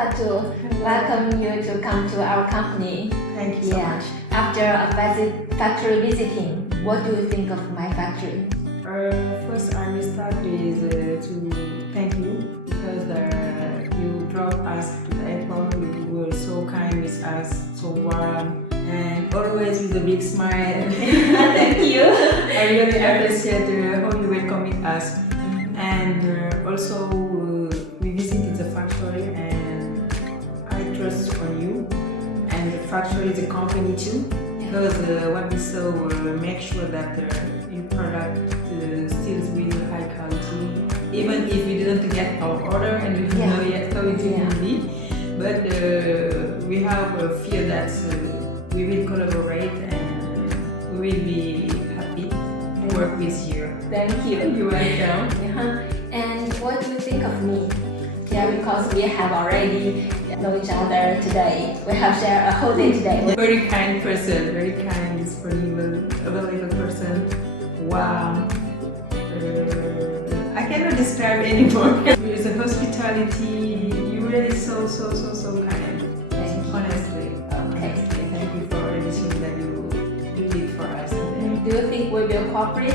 glad to welcome you to come to our company. Thank you so much. After a factory visiting, what do you think of my factory? First, I will start with to thank you because you drove us to the airport. You were so kind with us, so warm, and always with a big smile. Thank you. I really appreciate how you welcomed us. And also, we visited the factory, and I trust on you. And the factory, the company too, because what we saw make sure that your product still with high quality, even if we didn't get our order and we don't know yet how it will be. But we have a fear that we will collaborate and we will be happy to work with you. Thank you. You're welcome. And what do you think of me? Yeah, because we have already know each other today. We have shared a whole day today. Very kind person, very kind, disponible, available person. Wow. I cannot describe anymore. With the hospitality, you really so kind. Thank you. Honestly. Okay. Thank you for everything that you did for us today. Do you think we will cooperate?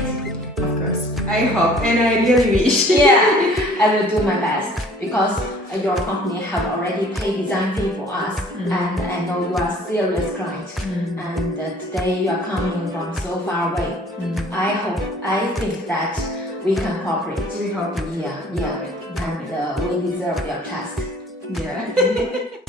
Of course. I hope and I really wish. Yeah, I will do my best because your company have already paid design fee for us, and I know you are a serious client. And today you are coming from so far away. I think that we can cooperate. We hope. Yeah, and we deserve your trust. Yeah.